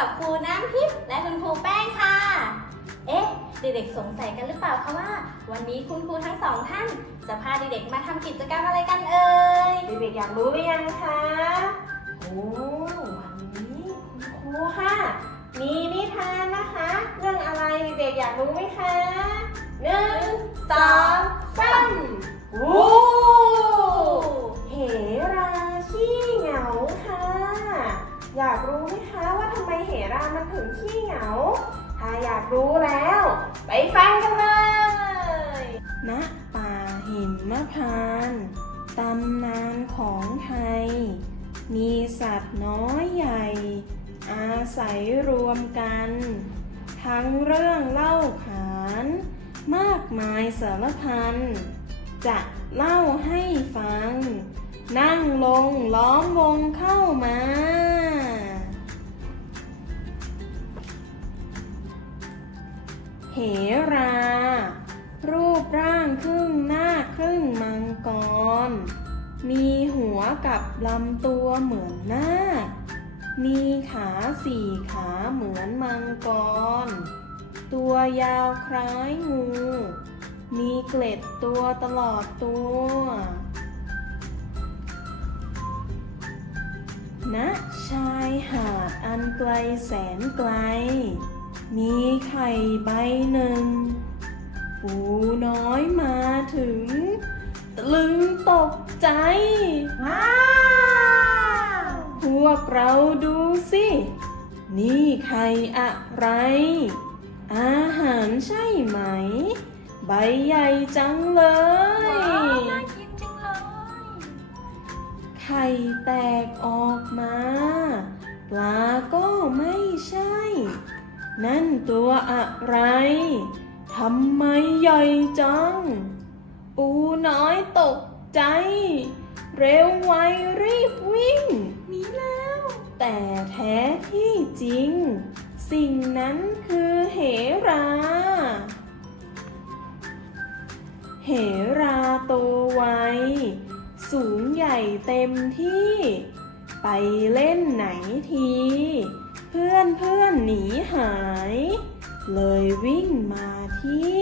กับครูน้ำทิพย์และคุณครูแป้งค่ะ เอ๊ะ เด็กๆสงสัยกันหรือเปล่าคะว่า วันนี้คุณครูทั้งสองท่าน จะพาเด็กๆมาทำกิจกรรมอะไรกันเอ่ย เด็กๆอยากรู้หรือยังคะ โอ้วันนี้คุณครูค่ะ มีนิทานนะคะ เรื่องอะไรเด็กๆอยากรู้ไหมคะหนึ่งสองสามโอ้เหราขี้เหงาค่ะ อยากรู้ไหมคะว่าทำไมเหรามันถึงขี้เหงา ถ้าอยากรู้แล้ว ไปฟังกันเลยณป่าหินมะพานต์ตำนานของไทย มีสัตว์น้อยใหญ่ อาศัยรวมกัน ทั้งเรื่องเล่าขาน มากมายสารพัน จะเล่าให้ฟัง นั่งลงล้อมวงเข้ามา เหรา รูปร่างครึ่งหน้าครึ่งมังกร มีหัวกับลำตัวเหมือนหน้าคมีขาสี่ขาเหมือนมังกร ตัวยาวคล้ายงู มีเกล็ดตัวตลอดตัวณชายหาดอันไกลแสนไกล มีไข่ใบหนึ่ง ปูน้อยมาถึงตะลึงตกใจ ว้าว พวกเราดูสิ นี่ไข่อะไร อาหารใช่ไหม ใบใหญ่จังเลยน่ากินจังเลย ไข่แตกออกมา ปลาก็ไม่ใช่ นั่นตัวอะไร ทำไมใหญ่จัง ปูน้อยตกใจ เร็วไวรีบวิ่งหนีแล้ว แต่แท้ที่จริง สิ่งนั้นคือเหรา เหราโตไว สูงใหญ่เต็มที่ ไปเล่นไหนที เพื่อนเพื่อนหนีหาย เลยวิ่งมาที่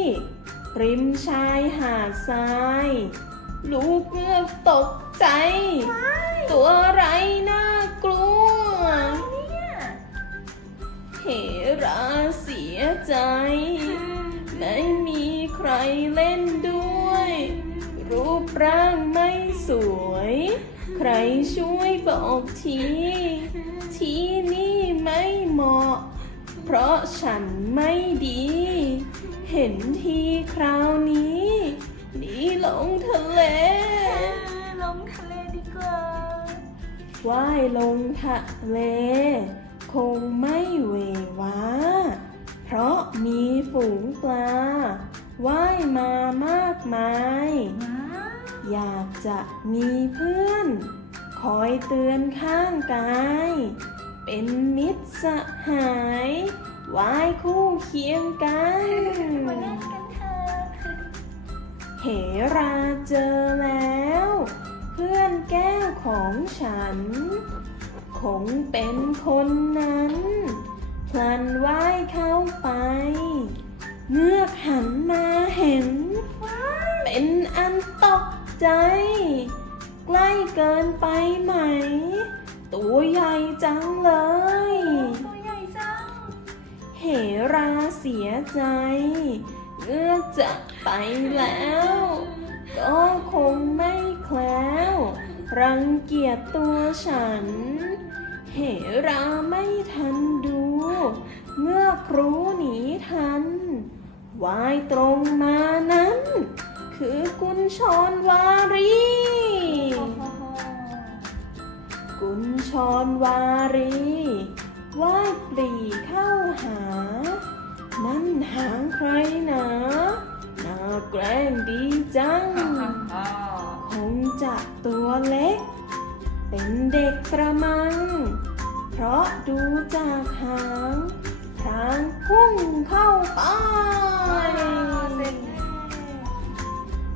ริมชายหาดทราย ลูกเงือกตกใจ ตัวอะไรน่ากลัว เหราเสียใจ ไม่มีใครเล่นด้วย รูปร่างไม่สวย ใครช่วยบอกที ที่นี่ ไม่เหมาะ เพราะฉันไม่ดี เห็นทีคราวนี้หนีลงทะเลลงทะเลดีกว่าว่ายลงทะเล คงไม่เหววาเพราะมีฝูงปลาว่ายมามากมาย อยากจะมีเพื่อน คอยเตือนข้างกาย เป็นมิตรสหายว่ายคู่เคียงกัน มาเล่นกันเถอะเหราเจอแล้ว เพื่อนแก้วของฉัน คงเป็นคนนั้น พลันว่ายเข้าไป เงือกหันมาเห็น เป็นอันตกใจ ราเสียใจเงือจะไปแล้ว ก็คงไม่แคล้ว รังเกียจตัวฉัน เหราไม่ทันดูเงือกรู้หนีทันว่ายตรงมานั้น คือกุญชรวารีกุญชรวารีว่ายปรีเข้าหา นั่นหางใครหนาน่าแกล้งดีจัง คงจะตัวเล็ก เป็นเด็กกระมัง เพราะดูจากหางทางพุ่งเข้าไป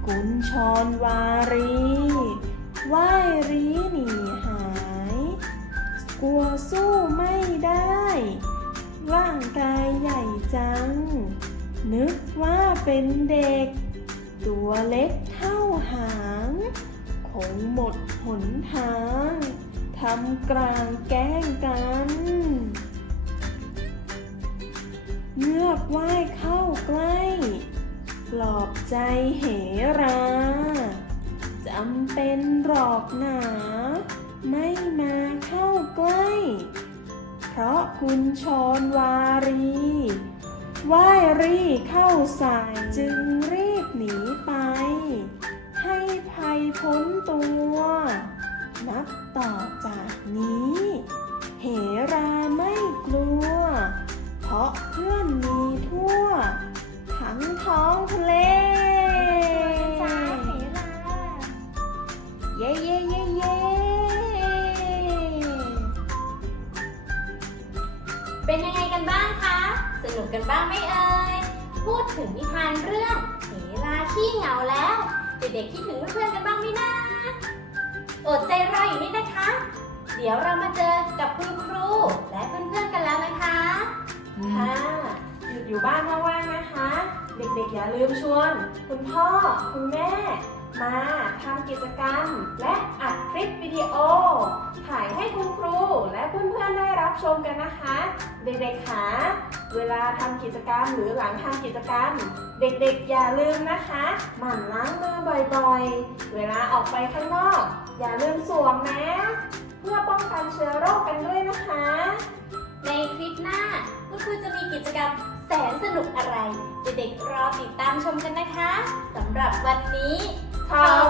กุญชรวารีว่ายรีหนีหาย กลัวสู้ไม่ได้างกายใหญ่ จัง นึกว่าเป็นเด็ก ตัวเล็กเท่าหาง คงหมดหนทางทำกลางแกล้งกันเงือกว่ายเข้าใกล้ ปลอบใจเหราจำเป็นหรอกหนา ไม่มาเข้าใกล้ เพราะคุณชอนวารี ว่ายรีเข้าใส่จึงรีบหนีไป ให้ภัยพ้นตัว นับต่อจากนี้ เหราไม่กลัว เพราะเพื่อนมีทั่ว ทั้งท้องทะเลจ้าเหราเย้เย้เย้เย้เป็นยังไงกันบ้างคะ สนุกกันบ้างไหมเอ่ย พูดถึงนิทานเรื่องเหราขี้เหงาแล้ว เด็กๆคิดถึงเพื่อนๆกันบ้างไหมนะอดใจรออยู่นิดนะคะ เดี๋ยวเรามาเจอกับคุณครูและเพื่อนๆกันแล้วนะคะ ค่ะ หยุดอยู่บ้านว่างๆนะคะ เด็กๆอย่าลืมชวน คุณพ่อ คุณแม่ มาทำกิจกรรม และอัดคลิปวิดีโอ ถ่ายให้คุณครูและเพื่อนๆ รับชมกันนะคะ เด็กๆคะเวลาทำกิจกรรมหรือหลังทำกิจกรรม เด็กๆอย่าลืมนะคะ หมั่นล้างมือบ่อยๆ เวลาออกไปข้างนอก อย่าลืมสวมแมสเพื่อป้องกันเชื้อโรคกันด้วยนะคะ ในคลิปหน้าคุณครูจะมีกิจกรรมแสนสนุกอะไร เด็กๆรอติดตามชมกันนะคะสำหรับวันนี้ ขอบ